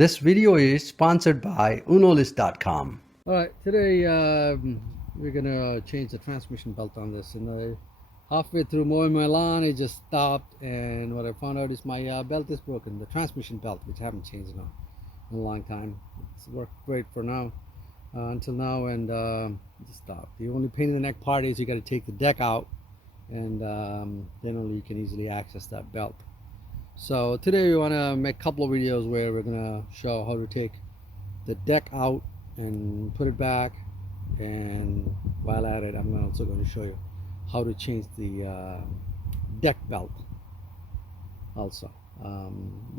This video is sponsored by unolist.com. All right, today we're gonna change the transmission belt on this, and halfway through mowing my lawn, it just stopped, and what I found out is my belt is broken, the transmission belt, which I haven't changed in a long time. It's worked great for now, until now, and it just stopped. The only pain in the neck part is you got to take the deck out, and then only you can easily access that belt. So today we want to make a couple of videos where we're gonna show how to take the deck out and put it back, and while at it I'm also going to show you how to change the deck belt also.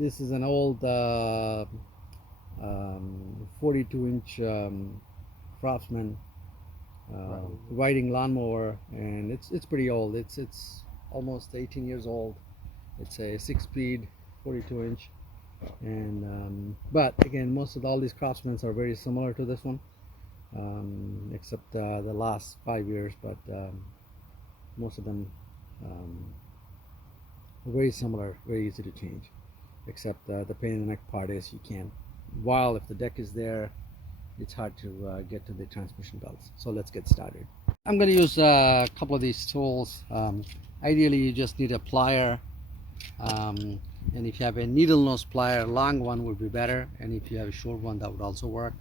This is an old 42-inch Craftsman riding lawn mower, and it's pretty old. It's almost 18 years old. It's a 6-speed 42-inch, and but again, most of all these Craftsmans are very similar to this one, except the last 5 years, but most of them are very similar, very easy to change, except the pain in the neck part is you can't, while if the deck is there, it's hard to get to the transmission belts. So let's get started. I'm going to use a couple of these tools. Ideally you just need a plier, and if you have a needle nose plier, long one would be better, and if you have a short one, that would also work.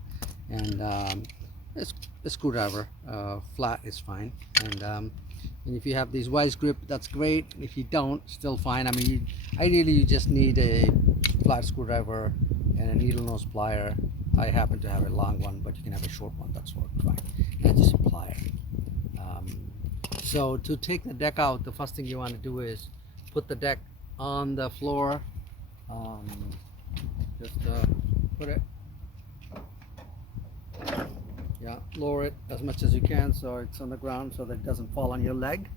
And a screwdriver, flat is fine. And if you have these wise grip, that's great. If you don't, still fine. I mean, ideally you just need a flat screwdriver and a needle nose plier. I happen to have a long one, but you can have a short one, that's fine. And just a plier. So to take the deck out, the first thing you want to do is put the deck on the floor. Just put it, lower it as much as you can so it's on the ground so that it doesn't fall on your leg.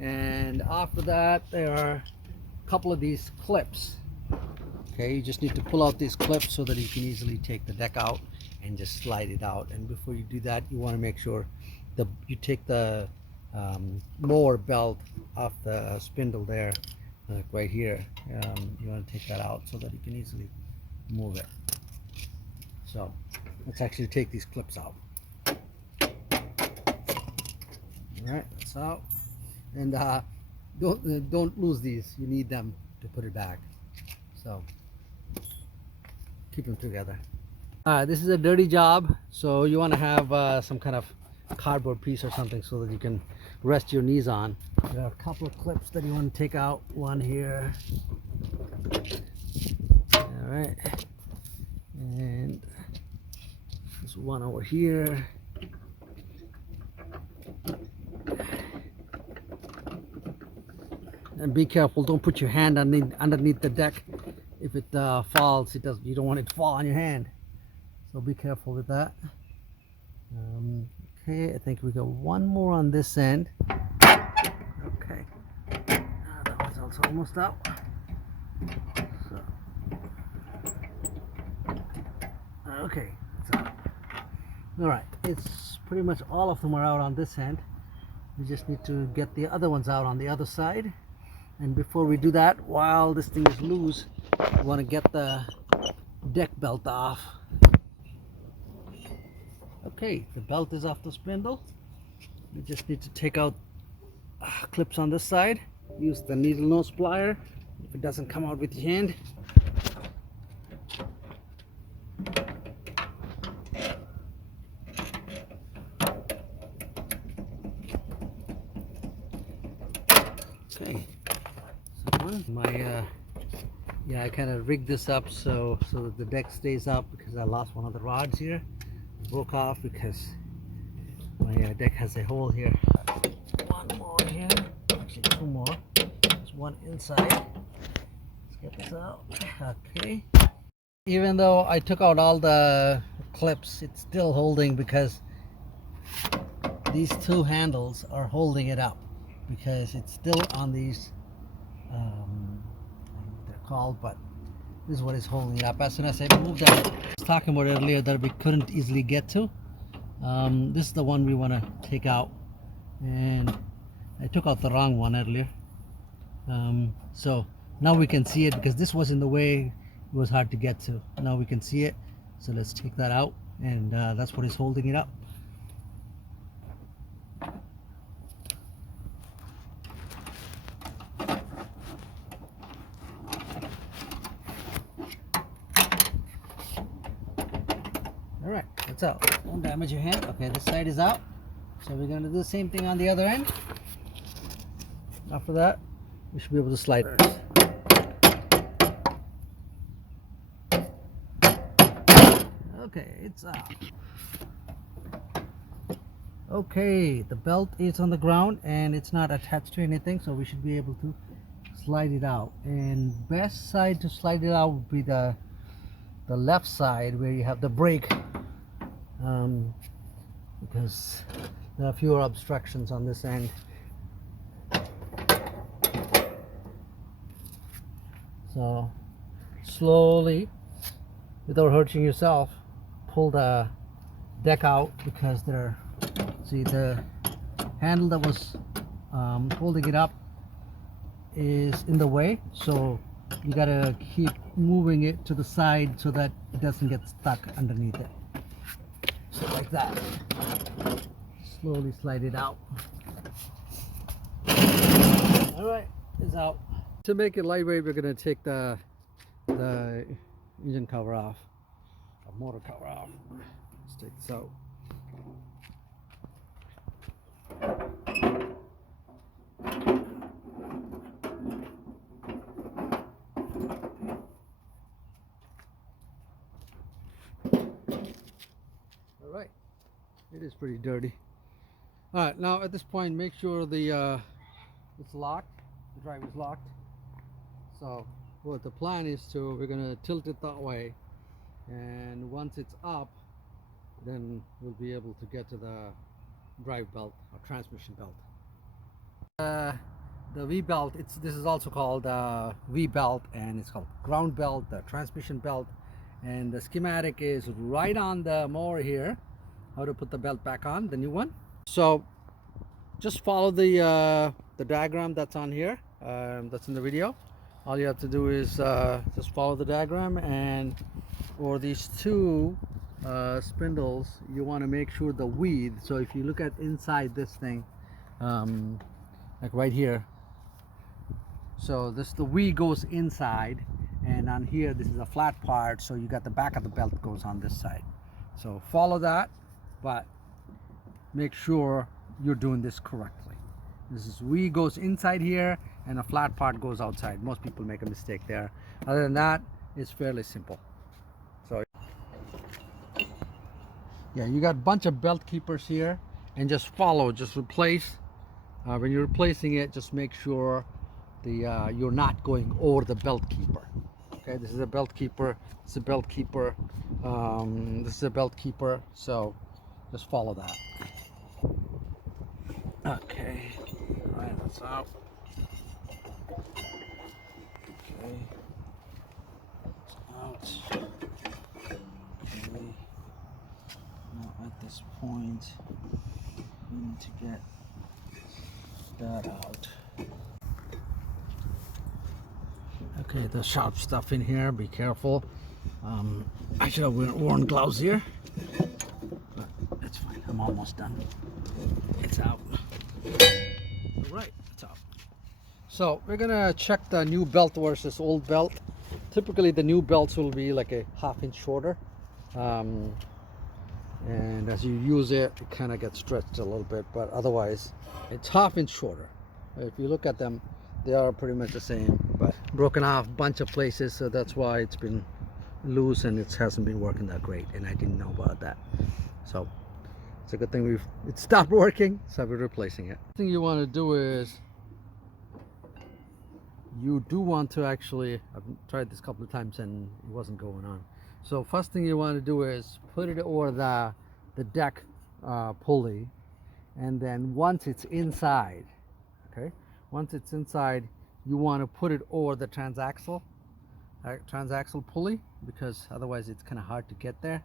And after that, there are a couple of these clips. Okay, you just need to pull out these clips so that you can easily take the deck out and just slide it out. And before you do that, you want to make sure that you take the mower belt off the spindle there, like right here. You want to take that out so that you can easily move it. So let's actually take these clips out. All right, that's out. And don't lose these. You need them to put it back. So keep them together. This is a dirty job, so you want to have some kind of cardboard piece or something so that you can rest your knees on. There are a couple of clips that you want to take out. One here. All right, and there's one over here. And be careful, don't put your hand underneath the deck. If it falls, you don't want it to fall on your hand, so be careful with that. Okay, I think we got one more on this end. Okay, that one's also almost out. So, okay, it's out. All right, it's pretty much all of them are out on this end. We just need to get the other ones out on the other side. And before we do that, while this thing is loose, we want to get the deck belt off. Okay, the belt is off the spindle. We just need to take out clips on this side. Use the needle nose plier if it doesn't come out with your hand. Okay, so I kind of rigged this up so that the deck stays up, because I lost one of the rods here. Broke off because my deck has a hole here. One more here, actually two more. There's one inside. Let's get this out. Okay. Even though I took out all the clips, it's still holding because these two handles are holding it up, because it's still on these, I don't know what they're called, but this is what is holding it up. As soon as I moved that, I was talking about earlier that we couldn't easily get to. This is the one we want to take out, and I took out the wrong one earlier. So now we can see it, because this was in the way was hard to get to. Now we can see it, so let's take that out, and that's what is holding it up. All right, that's out. Don't damage your hand. Okay, this side is out. So we're gonna do the same thing on the other end. After that, we should be able to slide it. Okay, it's out. Okay, the belt is on the ground and it's not attached to anything, so we should be able to slide it out. And best side to slide it out would be the left side where you have the brake, because there are fewer obstructions on this end. So slowly, without hurting yourself, pull the deck out, because see the handle that was holding it up is in the way, so you gotta keep moving it to the side so that it doesn't get stuck underneath it. So like that. Slowly slide it out. All right, it's out. To make it lightweight, we're gonna take the engine cover off, the motor cover off. Let's take this out. All right, it is pretty dirty. All right, now at this point, make sure the it's locked. The drive is locked. So what the plan is we're gonna tilt it that way, and once it's up, then we'll be able to get to the drive belt or transmission belt. The V belt, this is also called V belt, and it's called ground belt, the transmission belt, and the schematic is right on the mower here, how to put the belt back on, the new one. So just follow the diagram that's on here, that's in the video. All you have to do is just follow the diagram, and for these two spindles, you want to make sure the width. So if you look at inside this thing, like right here, so the width goes inside, and on here this is a flat part, so you got the back of the belt goes on this side. So follow that, but make sure you're doing this correctly. This is width goes inside here, and a flat part goes outside. Most people make a mistake there. Other than that, it's fairly simple. So yeah, you got a bunch of belt keepers here, and just follow, just replace. When you're replacing it, just make sure you're not going over the belt keeper. Okay, this is a belt keeper, this is a belt keeper, this is a belt keeper, so just follow that. Okay, all right, that's out. Okay, it's out. Okay, now at this point, we need to get that out. Okay, the sharp stuff in here, be careful. I should have worn gloves here, but that's fine, I'm almost done. It's out. All right, it's out. So we're gonna check the new belt versus old belt. Typically the new belts will be like a 1/2 inch shorter, and as you use it, it kind of gets stretched a little bit, but otherwise it's 1/2 inch shorter. If you look at them, they are pretty much the same, but broken off a bunch of places, so that's why it's been loose and it hasn't been working that great, and I didn't know about that. So it's a good thing it stopped working, so we're replacing it. The thing you want to do is you do want to actually, I've tried this a couple of times and it wasn't going on. So first thing you want to do is put it over the deck pulley, and then once it's inside, okay, once it's inside, you want to put it over the transaxle pulley, because otherwise it's kind of hard to get there.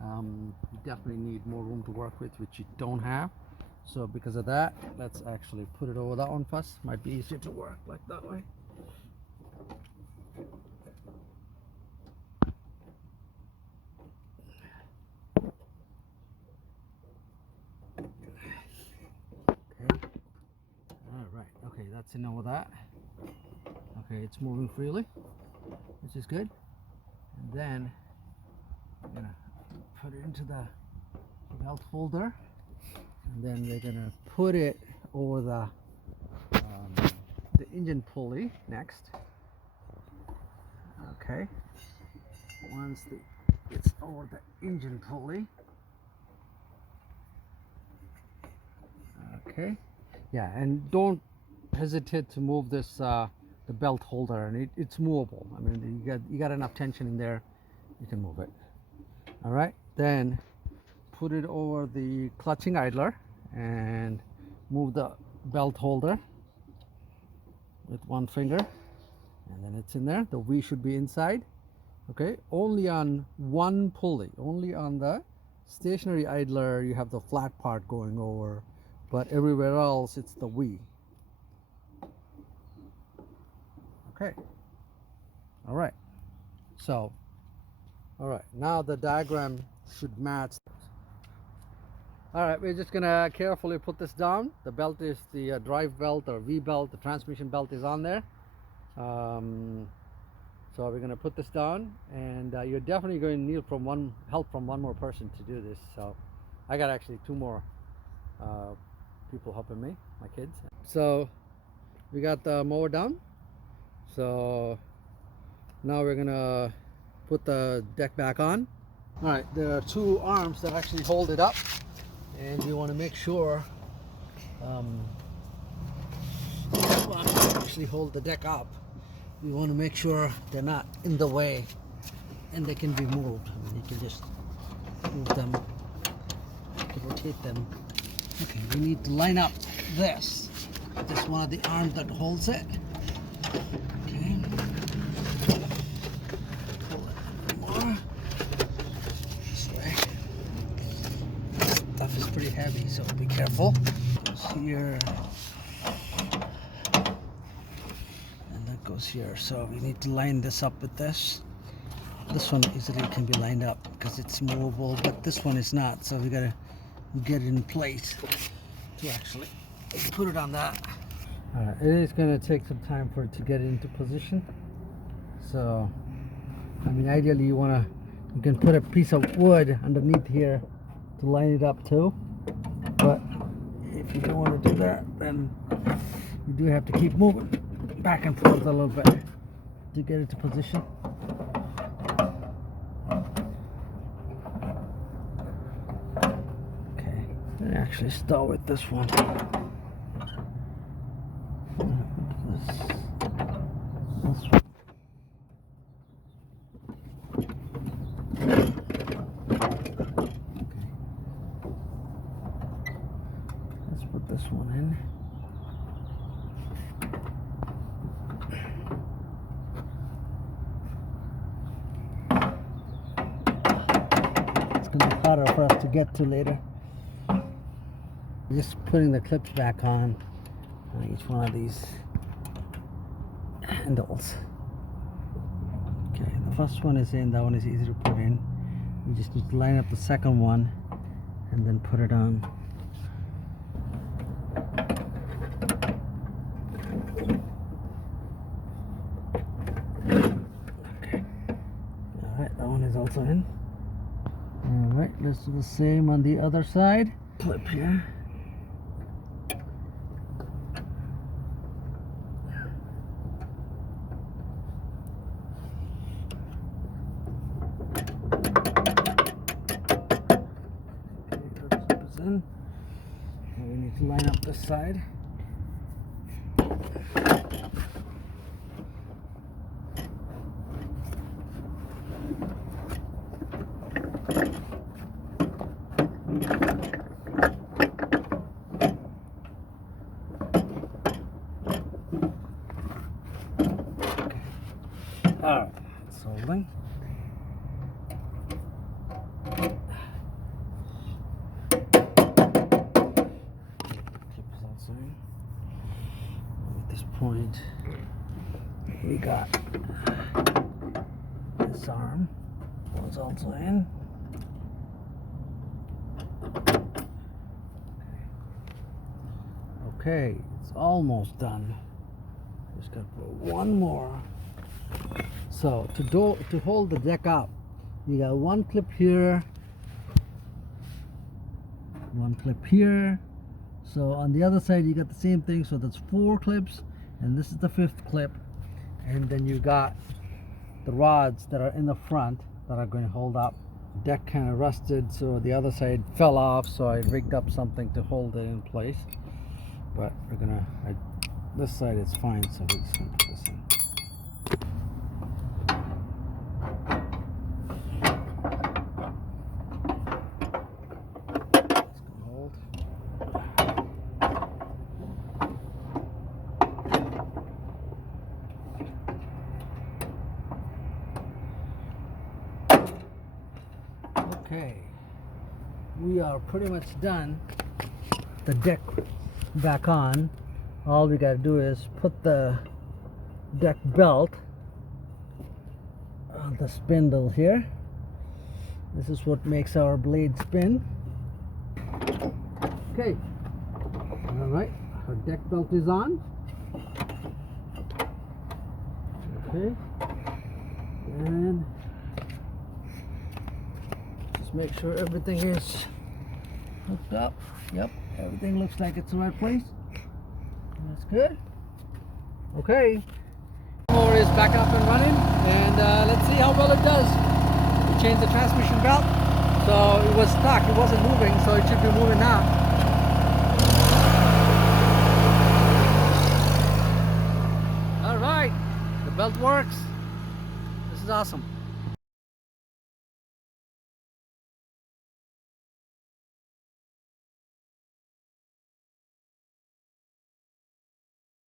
You definitely need more room to work with, which you don't have. So because of that, let's actually put it over that one first. Might be easier to work like that way. fits in over that. Okay, it's moving freely, which is good. And then I'm gonna put it into the belt holder, and then we're gonna put it over the engine pulley next. Okay, once it's over the engine pulley. Okay, yeah, and don't hesitate to move this the belt holder, and it's movable. I mean, you got enough tension in there, you can move it. All right, then put it over the clutching idler and move the belt holder with one finger, and then it's in there. The V should be inside. Okay, only on one pulley, only on the stationary idler you have the flat part going over, but everywhere else it's the V. Okay, all right, so all right, now the diagram should match. All right, we're just gonna carefully put this down. The belt is the drive belt or V belt. The transmission belt is on there. So we're gonna put this down, and you're definitely going to need help from one more person to do this. So I got actually two more people helping me, my kids. So we got the mower down. So now we're gonna put the deck back on. All right, there are two arms that actually hold it up, and we want to make sure actually hold the deck up. We want to make sure they're not in the way and they can be moved. I mean, you can just move them, you can rotate them. Okay, we need to line up this one of the arms that holds it. Okay, pull it a bit more this way. This stuff is pretty heavy, so be careful. Goes here, and that goes here. So we need to line this up with this. This one easily can be lined up because it's movable, but this one is not. So we gotta get it in place to actually put it on that. All right, it is going to take some time for it to get into position. So, I mean, ideally you can put a piece of wood underneath here to line it up too. But if you don't want to do that, then you do have to keep moving back and forth a little bit to get it to position. Okay, and actually start with this one. Let's put this one in. It's going to be harder for us to get to later. Just putting the clips back on each one of these handles. Okay, the first one is in, that one is easy to put in. We just need to line up the second one and then put it on. Okay, alright, that one is also in. Alright, let's do the same on the other side. Clip here. And we need to line up this side. All right, it's holding. At this point, we got this arm was also in. Okay, it's almost done. just gotta put one more. So to hold the deck up, you got one clip here, one clip here. So on the other side you got the same thing, so that's 4 clips, and this is the 5th clip. And then you got the rods that are in the front that are going to hold up. Deck kind of rusted, so the other side fell off, so I rigged up something to hold it in place. But we're gonna, this side is fine, so we're just gonna put this in. It's gonna hold. Okay, we are pretty much done. The deck back on. All we got to do is put the deck belt on the spindle here. This is what makes our blade spin. Okay, all right, our deck belt is on. Okay, and just make sure everything is hooked up. Yep, everything looks like it's the right place. That's good. Okay, mower is back up and running, and let's see how well it does. We changed the transmission belt, so it was stuck, it wasn't moving, so it should be moving now. All right, the belt works. This is awesome.